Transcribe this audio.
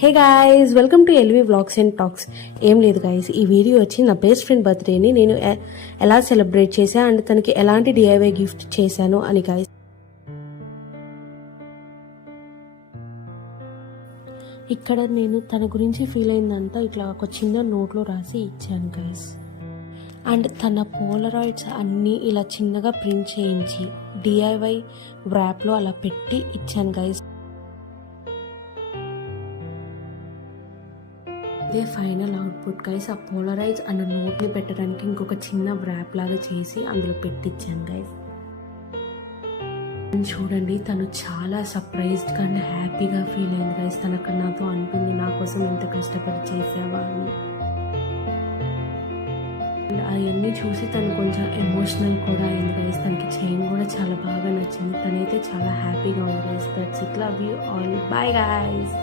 Hey guys, welcome to LV vlogs and talks. ఏం లేదు guys, ఈ వీడియో వచ్చి నా బెస్ట్ ఫ్రెండ్ బర్త్డేని నేను ఎలా సెలబ్రేట్ చేశా అండ్ తనకి ఎలాంటి డిఐవై గిఫ్ట్ చేశాను అని గాయస్. ఇక్కడ నేను తన గురించి ఫీల్ అయిందంతా ఇట్లా ఒక చిన్న నోట్లో రాసి ఇచ్చాను గాయస్. అండ్ తన పోలరాయిడ్స్ అన్నీ ఇలా చిన్నగా ప్రింట్ చేయించి డిఐవై వ్రాప్లో అలా పెట్టి ఇచ్చాను గాయస్. ఇదే ఫైనల్ అవుట్పుట్ గైస్. ఆ పోలరైజ్ అన్న నోట్ని పెట్టడానికి ఇంకొక చిన్న వ్రాప్ లాగా చేసి అందులో పెట్టించాను గైస్. చూడండి, తను చాలా సర్ప్రైజ్డ్గా అండ్ హ్యాపీగా ఫీల్ అయింది గైస్. తను అక్కడ నాతో అంటుంది, నా కోసం ఎంత కష్టపడి చేసావా అని. అండ్ అవన్నీ చూసి తను కొంచెం ఎమోషనల్ కూడా అయింది గైస్. తనకి చైన్ కూడా చాలా బాగా నచ్చింది. తనైతే చాలా హ్యాపీగా ఉంది guys. That's it, love you all, bye guys.